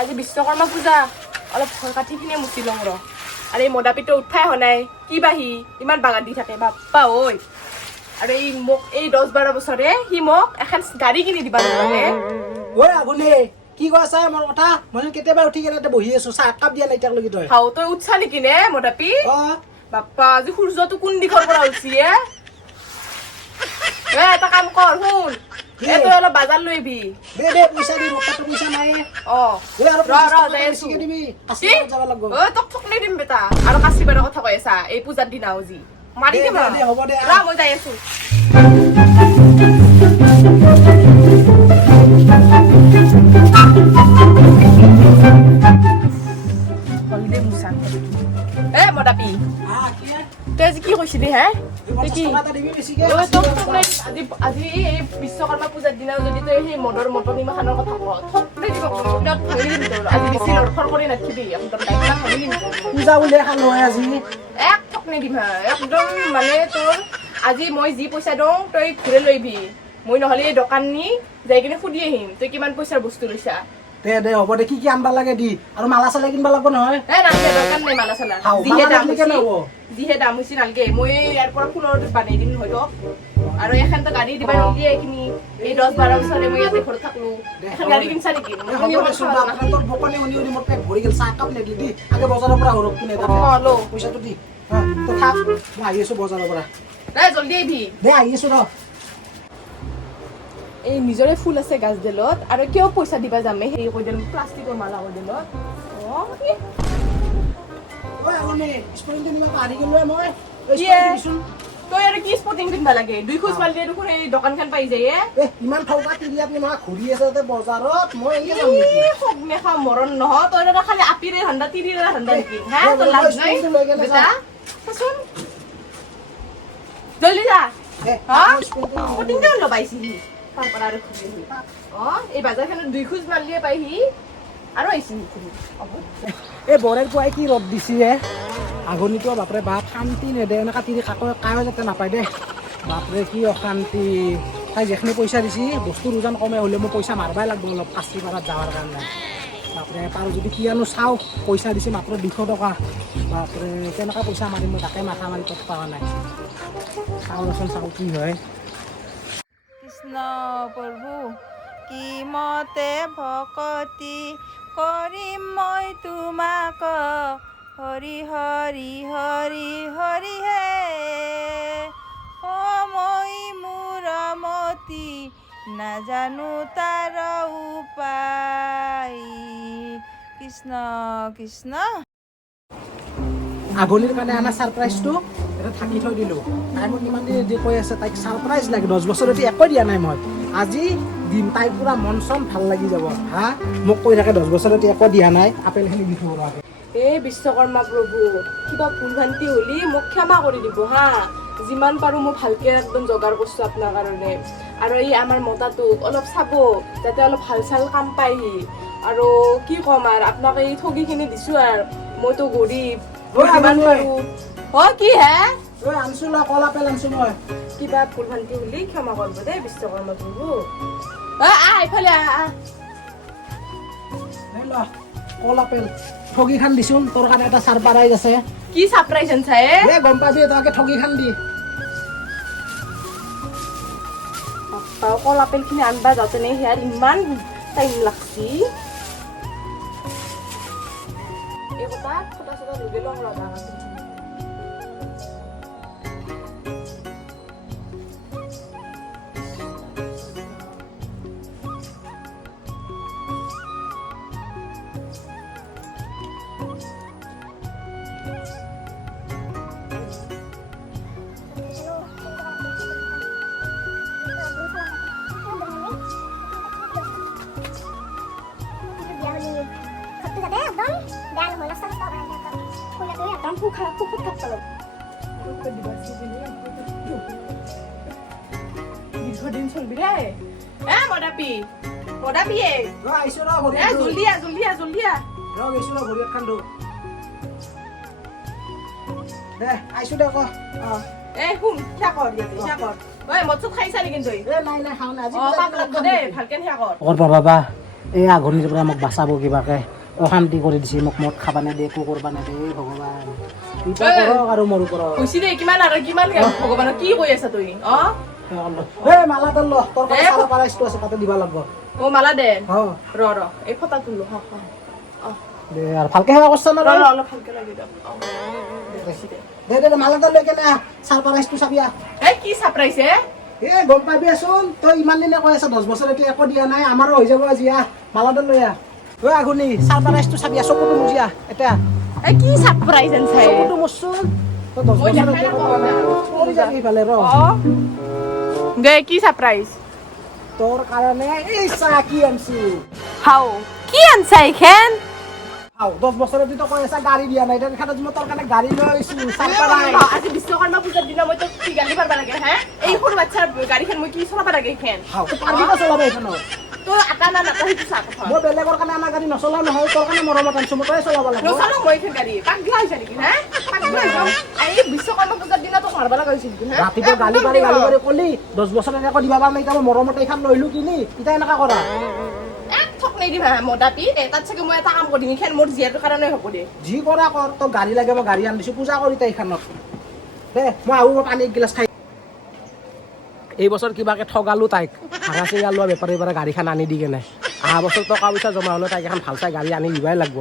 আজি বিশ্বকৰ্মা পূজা অলপ ঘৰ কাঠিখিনিয়ে মুচি লওঁ ৰ আৰু এই মদাপিটো উঠাই হোৱা নাই কি বাহি ইমান বাগান দি থাকে বাপ্পা ঐ আৰু এই মোক এই 10-12 বছৰে সি মোক এখন গাড়ী কিনি দিবা নোৱাৰে ঐ আগুনে কি কৈছা মোৰ কথা মই কেতিয়াবা উঠি কেনে বহি আছো চাহ কাপ দিয়া নাই তাকলৈকে তই হাও তই উঠছা নেকি নে মদাপি বাপ্পা আজি সূৰ্যটো কোন দিশৰ পৰা উঠছি এটা কাম কৰ শুন তই অলপ বাজাৰ লৈ আহিবি দে পইচা দি ৰখাটো পইচা নাই তোক ঠকলাই দিম বেটা আৰু কাচিবাৰৰ কথা কৈ আছা এই পূজাৰ দিনা আজি মাৰি দিম হ'ব দে মই যাই আছো মদাপি তই আজি কি কৈছিলি হে আজি এই বিশ্বকৰ্মা পূজাৰ দিনা যদি তই সেই মদৰ মটনি মাখানৰ কথা আজি বেছি লৰখৰ কৰি নাথিবি পূজা বুলিয়ে খালো আজি এক ঠক নিদিম একদম মানে তোৰ আজি মই যি পইচা দিওঁ তই ঘূৰে লৈবি মই নহ'লে এই দোকান নি যাই কিনে সুধি আহিম তই কিমান পইচাৰ বস্তু লৈছা দে হ'ব দে কি আনবা লাগে দি আৰু মালা চালা কিনবা লাগব নহয় নালগে দৰকাৰ নাই মালা চালা যিহে দাম হৈছে নালগে মই ইয়াৰ পৰা ফোনৰ বানাই দিম হয়তো আৰু এখানতো গাড়ী দিবা নিদিয়ে এইখিনি এই 10-12 বছৰে মই ইয়াতে ঘৰত থাকলো এখন গাড়ী কিনছা নেকি তোৰ বকনে শুনি শুনি মোৰ পেট ভৰি গেল চাহ কাপ নেদি দি আগে বজাৰৰ পৰা হৰক কিনে লো পইচাটো দি তো থাক মই আহি আছো বজাৰৰ পৰা দে জলদি আহিবি দে আহি আছো ৰ এই নিজৰে ফুল আছে গাছডালত আৰু কিয় পইচা দিবা যামে সেই কৈ দিম প্লাষ্টিকৰ মালা কৈ দিলত তই আৰু কি স্পটিং কিনবা লাগে 2 খোজ মাৰিলে দেখোন এই দোকানখন পাই যায় ইমান ঠৌকা তিৰি আপুনি মই ঘূৰি আছে বজাৰত মই এনেকে যাম নেকি খুব নেখা মৰণ নহয় তই খালি আপিৰে ধান্দা তিৰিৰে ধান্দা নেকি হা তোৰ লাজ নাই বেটা চাচোন জলদি যা হা স্পটিং কিয় লবাইছি তাৰ পৰা আৰু খুজি এই বাজাৰখনত 2 খোজ মাৰিলে পাইহি আৰু আহিছি এই বৰেৰ পুৱাই কি ৰ'দ দিছে আগনিতো বাপৰে বাপ শান্তি নেদে এনেকা তিৰি কায়ো যাতে নাপায় দে বাপৰে কি অশান্তি তাই যেখিনি পইচা দিছি বস্তুৰ ওজন কমে হ'লে মই পইচা মাৰবাই লাগব অলপ কাষ্টিপাৰাত যাৱাৰ কাৰণে বাপৰে পাৰোঁ যদি কি আনো চাওঁ পইচা দিছে মাত্ৰ 200 টকা বাপৰে কেনেকুৱা পইচা মাৰিম মই তাকে মাথা মাৰি তত পোৱা নাই চাওঁচোন চাওঁ কি হয় কৃষ্ণ প্ৰভু কি মতে ভকতি কৰিম মই তোমাক হৰি হৰি হৰি হৰি হে মই মোৰ মতি নাজানো তাৰ উপায় কৃষ্ণ কৃষ্ণ আগলিৰ কাৰণে আনা ছাৰপ্ৰাইজটো এটা থাকি থৈ দিলোঁ তাই মোক ইমান দিন কৈ আছে তাইক ছাৰপ্ৰাইজ লাগে 10 বছৰতে একো দিয়া নাই মই আজি দিম তাইৰ পুৰা মন চন ভাল লাগি যাব হা মোক কৈ থাকে 10 বছৰতে একো দিয়া নাই আপেলখিনি দি থ'ব লাগে এই বিশ্বকৰ্মা প্ৰভু কিবা ভুল ভ্ৰান্তি হ'লি মোক ক্ষমা কৰি দিব হা যিমান পাৰোঁ মই ভালকৈ একদম যোগাৰ কৰিছোঁ আপোনাৰ কাৰণে আৰু এই আমাৰ মতাটোক অলপ চাব যাতে অলপ ভাল চাল কাম পায়হি আৰু কি ক'ম আৰু আপোনাক এই ঠগিখিনি দিছোঁ আৰু মইতো গৰীব যিমান পাৰোঁ কি হে আনছো না কল আপেল আনছো মই কিবা ভুল ভ্ৰান্তি হ'লি ক্ষমা কৰিব দেই বিশ্বকৰ্মা প্ৰভু এইফালে কল আপেল ঠগি খান দিছোন তোৰ কাৰণে এটা ছাৰপ্ৰাইজ আছে কি ছাৰপ্ৰাইজ আনছা গম পাবি তই ঠগি খান দি কল আপেলখিনি আনবা যাওঁতে সেয়াৰ ইমান টাইম লাগছি এই কথা ফটা চটা লগে লওঁ ৰবা দীৰ্ঘদিন চলবি দেই মদাপি জলদি আইছো দে ক শুন সেয়া কৰ সেয়া কৰ মদ চুত খাইছা নেকি তই নাই খাওঁ নাই পাপ লাগব দেই ভালকে সেয়া কৰ বাবা এই আঘোণিৰ পৰা মোক বাচাব কিবাকে অশান্তি কৰি দিছে মোক মদ খাবা নেদে একো কৰবা নেদে ভগৱান কিবা কৰক আৰু মোৰ ওপৰত কৈছি দে কিমান আৰু কিমান ভগৱানক কি কৈ আছা তই এই মালাডাল ল তোৰ কাৰণে চাব পাৰাইছটো আছে তাতে দিবা লাগব অ মালা দে অ ৰ এই ফটা তুলো দে আৰু ভালকে সেৱা কৰছ না তই অলপ ভালকে লাগি দিয়ক দে মালাডাল লৈ কেনে চাল পাৰাইছটো চাবি কি চাপৰাইছে এ গম পাবিচোন তই ইমান দিনে কৈ আছ 10 বছৰ এতিয়া একো দিয়া নাই আমাৰো হৈ যাব আজি মালাডাল লৈ আহ ঐ আঘোণি চাল পাৰাইছটো চাবি চকুটো মুজিয়া এতিয়া কি চাপৰাইছ চাই চকুটো মুচোন তই 10 বছৰ এতিয়া একো কৰা নাই কৰি যাবি ইফালে ৰ গে কি সারপ্রাইজ তোর কারণে এই চা কি আনছি হাও কি আনছা এখান আও 10 বছরে তুই তো কই আছা গাড়ি দিয়া নাই এটা খাটা তুমি তোর কানে গাড়ি লই আইছি সারপ্রাইজ আজি বিশ্বকর্মা পূজার দিন মই তো কি গাড়ি পারবা লাগে হ্যাঁ এই সরু বাচ্চার গাড়িখান মই কি চলাবা লাগে এখান হাও পারবি না চলাবে এখানে তো আটা না নাটা হইছে সা কথা মই বেলেগৰ কানে আনা গাড়ি নচলা নহয় তোৰ কানে মৰমত আনছো মই তই চলাব লাগিব নচলা মই এখান গাড়ি পাগলা হইছা নাকি হ্যাঁ পাগলা হইছা এই বিশ্বকর্মা পূজার দিন তো মারবা লাগা হইছিল হ্যাঁ ৰাতিপুৱা গালি পাৰি কলি 10 বছৰ এনেকৈ দিবা বা নাই তাৰ মৰমত এইখান লৈলো কিনি ইটা এনেকা কৰা এক ঠক নাই দিবা মদাপি তাত চাগে মই এটা কাম কৰিম এখান মোৰ জিয়াৰ কাৰণে হ'ব দে যি কৰা কৰ তো গাড়ি লাগে মই গাড়ি আন দিছো পূজা কৰি তাই খানত দে মই আহো পানী এক গিলাচ খাই এই বছৰ কিবাকে ঠগালো তাইক হাৰাচি গালোৱা বেপাৰীৰ পৰা গাড়ীখন আনি দি কেনে অহা বছৰ টকা পইচা জমা হ'লে তাইক এখন ভাল চাই গাড়ী আনি দিবাই লাগিব